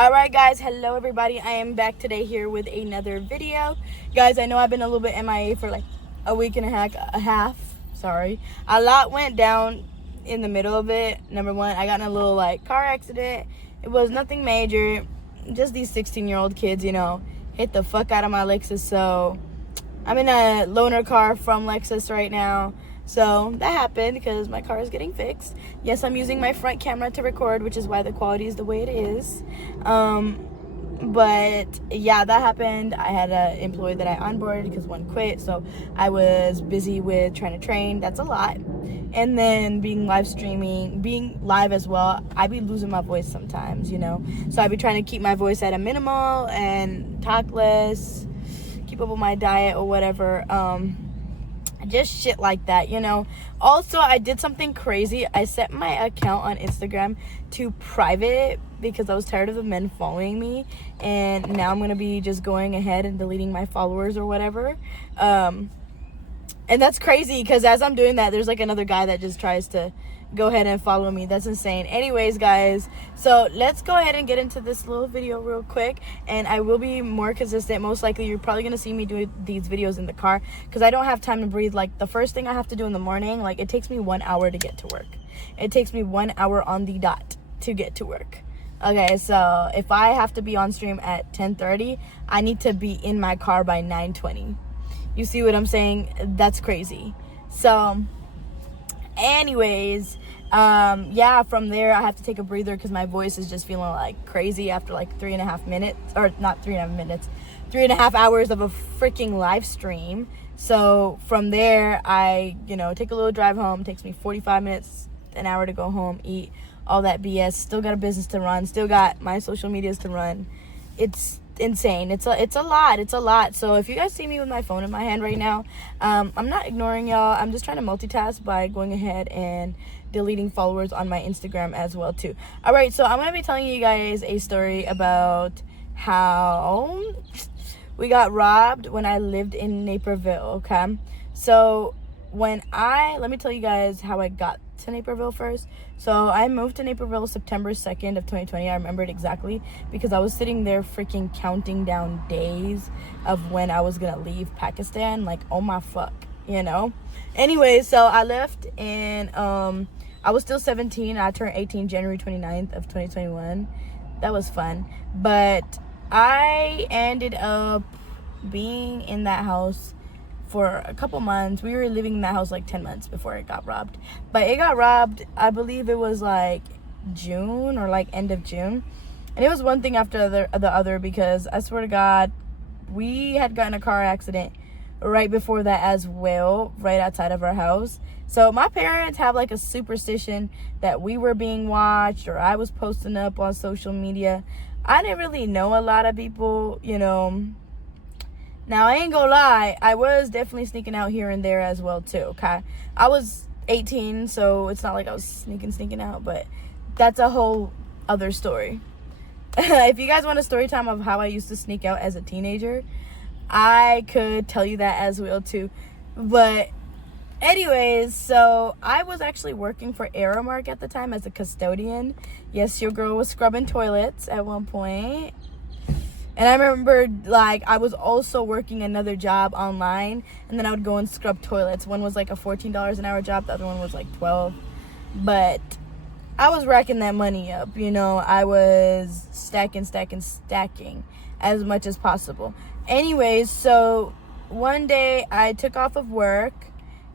Alright guys, hello everybody. I am back today here with another video. Guys, I know I've been a little bit MIA for like a week and a half. Sorry. A lot went down in the middle of it. Number one, I got in a little like car accident. It was nothing major. Just these 16-year-old kids, hit the fuck out of my Lexus. So I'm in a loaner car from Lexus right now. So that happened because my car is getting fixed. Yes, I'm using my front camera to record, which is why the quality is the way it is. But yeah, that happened. I had an employee that I onboarded because one quit. So I was busy with trying to train. That's a lot. And then being live as well. I be losing my voice sometimes, So I be trying to keep my voice at a minimal and talk less, keep up with my diet or whatever. Just shit like that, Also, I did something crazy. I set my account on Instagram to private because I was tired of the men following me, and now I'm gonna be just going ahead and deleting my followers or whatever. And that's crazy because as I'm doing that, there's like another guy that just tries to go ahead and follow me. That's insane. Anyways, guys, so let's go ahead and get into this little video real quick, and I will be more consistent. Most likely you're probably gonna see me do these videos in the car because I don't have time to breathe. Like the first thing I have to do in the morning, like it takes me 1 hour to get to work. It takes me 1 hour on the dot to get to work. Okay, so if I have to be on stream at 10:30, I need to be in my car by 9:20. You see what I'm saying? That's crazy. So anyways, from there I have to take a breather because my voice is just feeling like crazy after like 3.5 minutes, or not 3.5 minutes, 3.5 hours of a freaking live stream. So from there I take a little drive home. It takes me 45 minutes, an hour to go home, eat, all that BS. Still got a business to run, still got my social medias to run. It's insane. It's a lot. So if you guys see me with my phone in my hand right now, I'm not ignoring y'all. I'm just trying to multitask by going ahead and deleting followers on my Instagram as well too. All right, so I'm gonna be telling you guys a story about how we got robbed when I lived in Naperville. Okay, so let me tell you guys how I got to Naperville first. So I moved to Naperville September 2nd of 2020. I remember it exactly because I was sitting there freaking counting down days of when I was gonna leave Pakistan. Like, oh my fuck, Anyway, so I left and I was still 17. I turned 18 January 29th of 2021. That was fun. But I ended up being in that house for a couple months. We were living in that house like 10 months before it got robbed. But it got robbed, I believe it was like June or like end of June. And it was one thing after the other because I swear to God, we had gotten a car accident right before that as well, right outside of our house. So my parents have like a superstition that we were being watched or I was posting up on social media. I didn't really know a lot of people, Now, I ain't gonna lie, I was definitely sneaking out here and there as well, too, okay? I was 18, so it's not like I was sneaking out, but that's a whole other story. If you guys want a story time of how I used to sneak out as a teenager, I could tell you that as well, too. But anyways, so I was actually working for Aramark at the time as a custodian. Yes, your girl was scrubbing toilets at one point. And I remember, like, I was also working another job online, and then I would go and scrub toilets. One was like a $14 an hour job, the other one was like $12. But I was racking that money up, I was stacking as much as possible. Anyways, so one day I took off of work,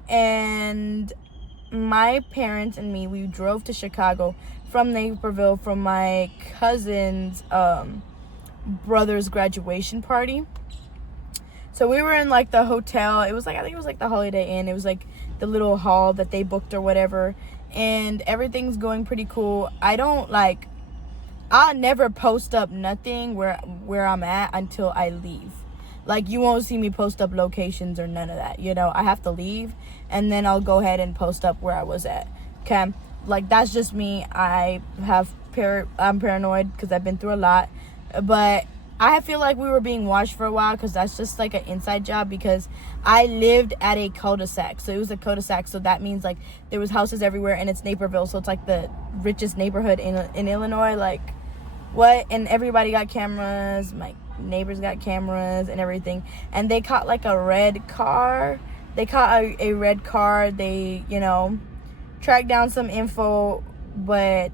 and my parents and me, we drove to Chicago from Naperville from my cousin's brother's graduation party. So we were in like the hotel. It was like, I think it was like the Holiday Inn. It was like the little hall that they booked or whatever, and everything's going pretty cool. I'll never post up nothing where I'm at until I leave. Like, you won't see me post up locations or none of that, I have to leave and then I'll go ahead and post up where I was at. Okay, like, that's just me. I'm paranoid because I've been through a lot. But I feel like we were being watched for a while because that's just like an inside job because I lived at a cul-de-sac. So it was a cul-de-sac. So that means like there was houses everywhere, and it's Naperville. So it's like the richest neighborhood in Illinois. Like, what? And everybody got cameras. My neighbors got cameras and everything. And they caught like a red car. They caught a red car. They, tracked down some info, but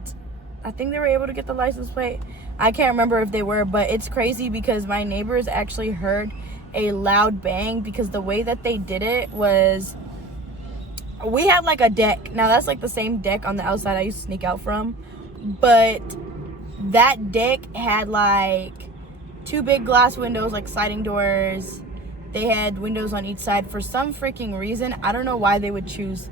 I think they were able to get the license plate. I can't remember if they were, but it's crazy because my neighbors actually heard a loud bang, because the way that they did it was, we had like a deck. Now that's like the same deck on the outside I used to sneak out from, but that deck had like 2 big glass windows, like sliding doors. They had windows on each side. For some freaking reason, I don't know why they would choose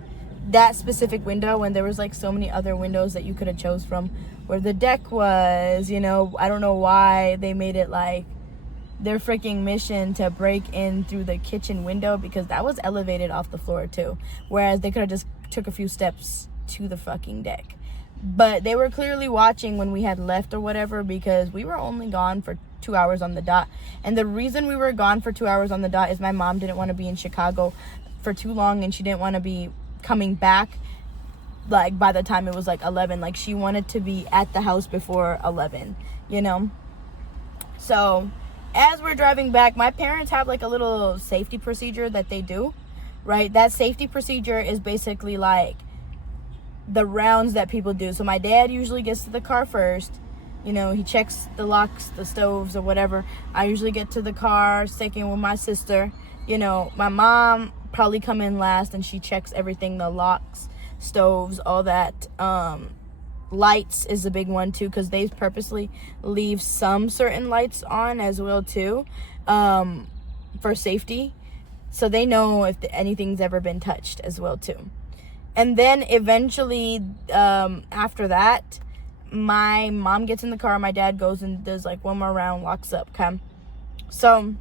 that specific window when there was like so many other windows that you could have chose from where the deck was. I don't know why they made it like their freaking mission to break in through the kitchen window, because that was elevated off the floor too, whereas they could have just took a few steps to the fucking deck. But they were clearly watching when we had left or whatever, because we were only gone for 2 hours on the dot. And the reason we were gone for 2 hours on the dot is my mom didn't want to be in Chicago for too long, and she didn't want to be coming back like by the time it was like 11. Like, she wanted to be at the house before 11, So as we're driving back, my parents have like a little safety procedure that they do, right? That safety procedure is basically like the rounds that people do. So my dad usually gets to the car first. He checks the locks, the stoves, or whatever. I usually get to the car second with my sister. My mom probably come in last, and she checks everything, the locks, stoves, all that. Lights is a big one too, because they purposely leave some certain lights on as well too, for safety, so they know if anything's ever been touched as well too. And then eventually, after that, my mom gets in the car, my dad goes and does like one more round, locks up. Okay, so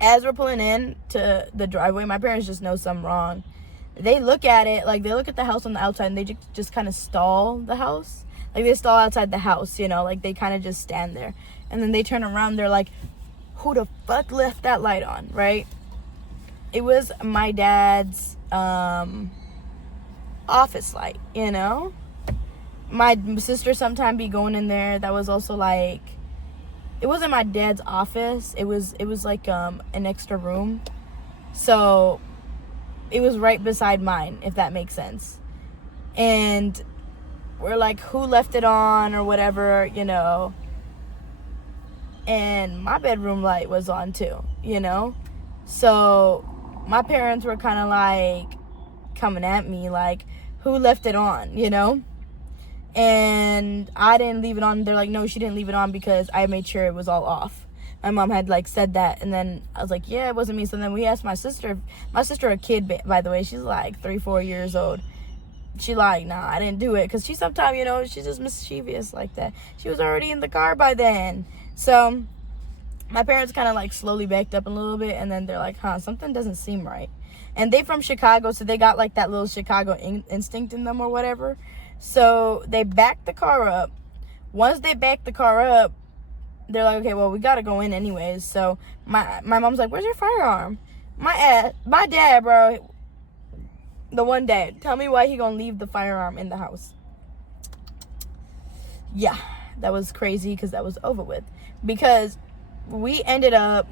as we're pulling in to the driveway, my parents just know something wrong. They look at it, like they look at the house on the outside, and they just kind of stall the house. Like they stall outside the house, like they kind of just stand there. And then they turn around, they're like, who the fuck left that light on, right? It was my dad's office light, My sister sometime be going in there. That was also like, it wasn't my dad's office. It was like an extra room. So it was right beside mine, if that makes sense. And we're like, who left it on or whatever, And my bedroom light was on too, So my parents were kind of like coming at me like, who left it on, And I didn't leave it on. They're like, no, she didn't leave it on because I made sure it was all off. My mom had like said that, and then I was like, yeah, it wasn't me. So then we asked my sister, a kid, by the way, she's like 3-4 years old. She like, nah, I didn't do it, because she sometimes, she's just mischievous like that. She was already in the car by then. So my parents kind of like slowly backed up a little bit, and then they're like, something doesn't seem right. And they from Chicago, so they got like that little Chicago instinct in them or whatever. So they backed the car up. Once they backed the car up, they're like, okay, well, we gotta go in anyways. So my mom's like, where's your firearm? My dad, bro, the one dad, tell me why he gonna leave the firearm in the house. Yeah, that was crazy, because that was over with. Because we ended up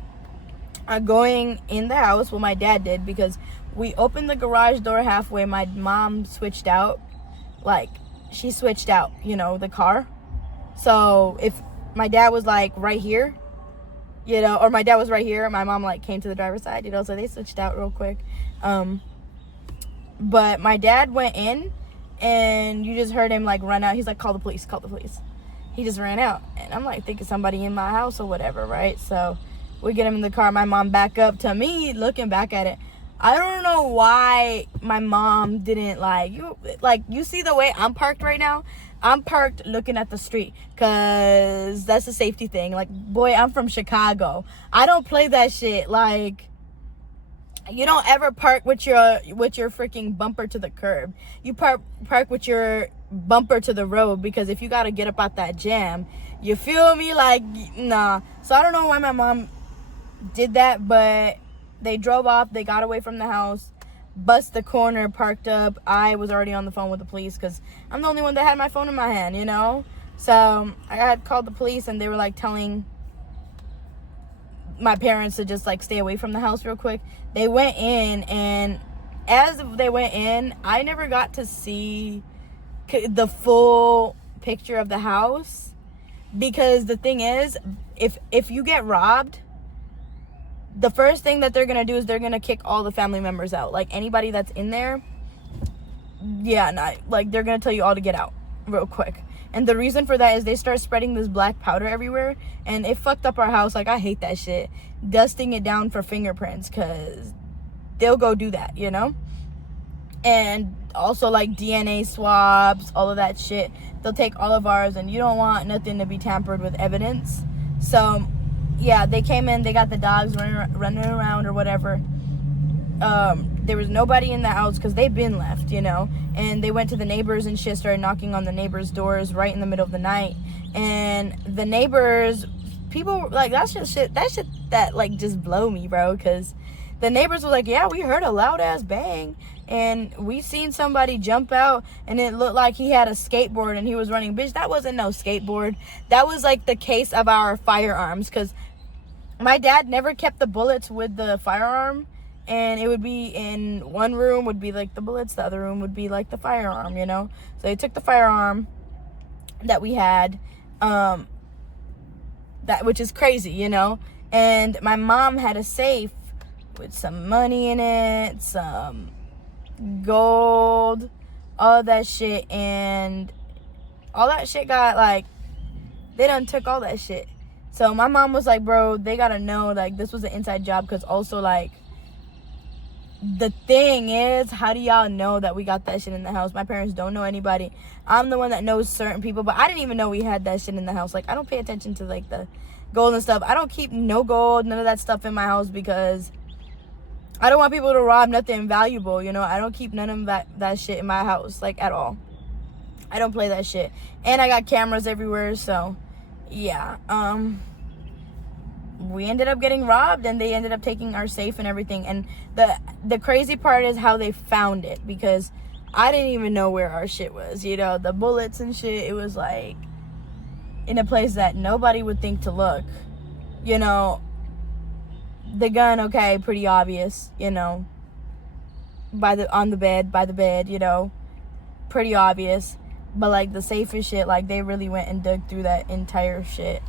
going in the house, well, my dad did, because we opened the garage door halfway. My mom switched out, like, she switched out, the car. So if my dad was like right here, or my dad was right here, my mom like came to the driver's side, so they switched out real quick. But my dad went in, and you just heard him like run out. He's like, call the police. He just ran out, and I'm like thinking somebody in my house or whatever, right? So we get him in the car. My mom back up. To me, looking back at it, I don't know why my mom didn't you see the way I'm parked right now? I'm parked looking at the street, because that's a safety thing. Like, boy, I'm from Chicago. I don't play that shit. Like, you don't ever park with your freaking bumper to the curb. You park with your bumper to the road, because if you got to get up out that jam, you feel me? Like, nah. So I don't know why my mom did that, but they drove off. They got away from the house. Bust the corner, parked up. I was already on the phone with the police, because I'm the only one that had my phone in my hand, So I had called the police, and they were like telling my parents to just like stay away from the house real quick. They went in, and as they went in, I never got to see the full picture of the house, because the thing is, if you get robbed, the first thing that they're gonna do is they're gonna kick all the family members out. Like, anybody that's in there, like, they're gonna tell you all to get out real quick. And the reason for that is they start spreading this black powder everywhere, and it fucked up our house. Like, I hate that shit. Dusting it down for fingerprints, because they'll go do that, you know? And also, like, DNA swabs, all of that shit. They'll take all of ours, and you don't want nothing to be tampered with evidence. So, yeah, they came in, they got the dogs running around or whatever. There was nobody in the house because they've been left, you know. And they went to the neighbors and shit, started knocking on the neighbors' doors right in the middle of the night. And the neighbors, people, like, that shit that, like, just blow me, bro. Because the neighbors were like, yeah, we heard a loud-ass bang. And we seen somebody jump out, and it looked like he had a skateboard and he was running. Bitch, that wasn't no skateboard. That was, like, the case of our firearms. Because my dad never kept the bullets with the firearm. And it would be in one room would be like the bullets, the other room would be like the firearm, you know. So they took the firearm that we had, that, which is crazy, you know. And my mom had a safe with some money in it, some gold, all that shit, and all that shit got, like, they done took all that shit. So my mom was like, bro, they gotta know, like, this was an inside job, because also, like, the thing is, how do y'all know that we got that shit in the house? My parents don't know anybody. I'm the one that knows certain people, but I didn't even know we had that shit in the house. Like, I don't pay attention to, like, the gold and stuff. I don't keep no gold, none of that stuff in my house, because I don't want people to rob nothing valuable, you know. I don't keep none of that shit in my house, like, at all. I don't play that shit. And I got cameras everywhere, so yeah. We ended up getting robbed, and they ended up taking our safe and everything. And the crazy part is how they found it, because I didn't even know where our shit was, you know. The bullets and shit, it was like in a place that nobody would think to look, you know. The gun, okay, pretty obvious, you know, by the bed, you know, pretty obvious. But, like, the safe and shit, like, they really went and dug through that entire shit,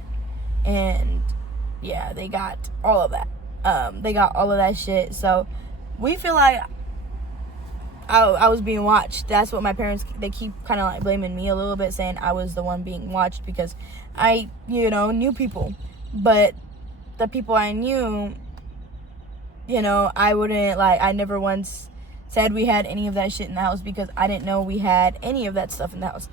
and yeah, they got all of that. They got all of that shit. So we feel like I was being watched. That's what my parents, they keep kind of like blaming me a little bit, saying I was the one being watched, because I, you know, knew people. But the people I knew, you know, I wouldn't, like, I never once said we had any of that shit in the house, because I didn't know we had any of that stuff in the house.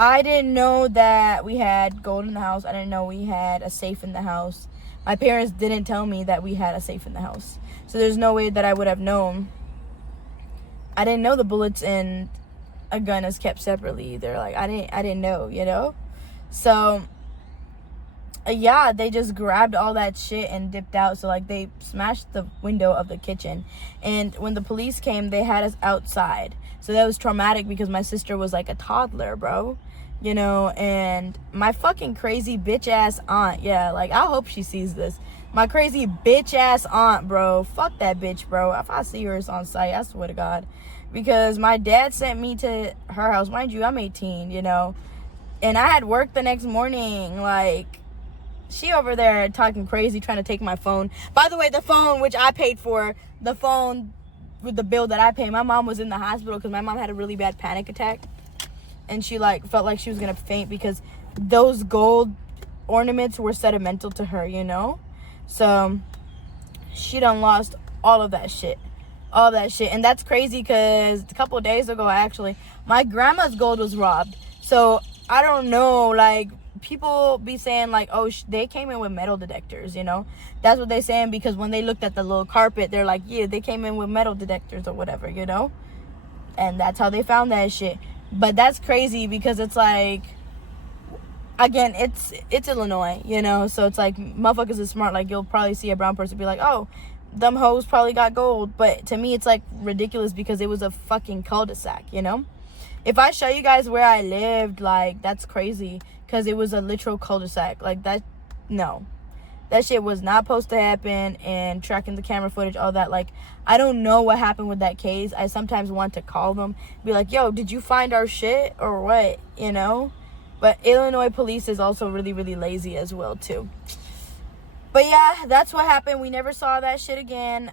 I didn't know that we had gold in the house. I didn't know we had a safe in the house. My parents didn't tell me that we had a safe in the house. So there's no way that I would have known. I didn't know the bullets and a gun is kept separately either. Like, I didn't know, you know? So, yeah, they just grabbed all that shit and dipped out. So, like, they smashed the window of the kitchen. And when the police came, they had us outside. So that was traumatic, because my sister was like a toddler, bro. You know, and my fucking crazy bitch ass aunt, yeah, like, I hope she sees this. My crazy bitch ass aunt, bro, fuck that bitch, bro. If I see her, it's on site, I swear to God. Because my dad sent me to her house. Mind you, I'm 18, you know, and I had work the next morning. Like, she over there talking crazy, trying to take my phone. By the way, the phone, which I paid for, the phone with the bill that I paid, my mom was in the hospital because my mom had a really bad panic attack. And she, like, felt like she was going to faint, because those gold ornaments were sentimental to her, you know? So, she done lost all of that shit. All that shit. And that's crazy, because a couple of days ago, actually, my grandma's gold was robbed. So, I don't know, like, people be saying, like, oh, they came in with metal detectors, you know? That's what they saying, because when they looked at the little carpet, they're like, yeah, they came in with metal detectors or whatever, you know? And that's how they found that shit. But that's crazy, because it's like, again, it's Illinois, you know? So it's like, motherfuckers is smart. Like, you'll probably see a brown person be like, oh, them hoes probably got gold. But to me, it's like ridiculous, because it was a fucking cul-de-sac, you know? If I show you guys where I lived, like, that's crazy, because it was a literal cul-de-sac. Like, that, no. That shit was not supposed to happen, and tracking the camera footage, all that. Like, I don't know what happened with that case. I sometimes want to call them, be like, yo, did you find our shit or what, you know? But Illinois police is also really, really lazy as well, too. But yeah, that's what happened. We never saw that shit again.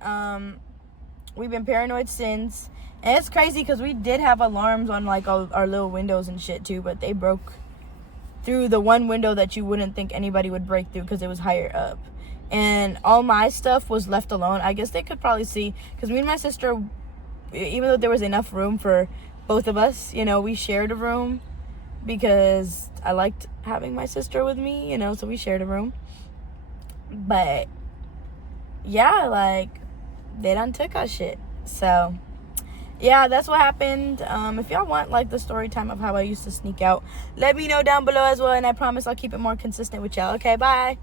We've been paranoid since. And it's crazy because we did have alarms on, like, all our little windows and shit, too. But they broke through the one window that you wouldn't think anybody would break through because it was higher up. And all my stuff was left alone. I guess they could probably see, because me and my sister, even though there was enough room for both of us, you know, we shared a room because I liked having my sister with me, you know, so we shared a room. But yeah, like, they done took our shit. So yeah, that's what happened. If y'all want, like, the story time of how I used to sneak out, let me know down below as well, and I promise I'll keep it more consistent with y'all. Okay, bye.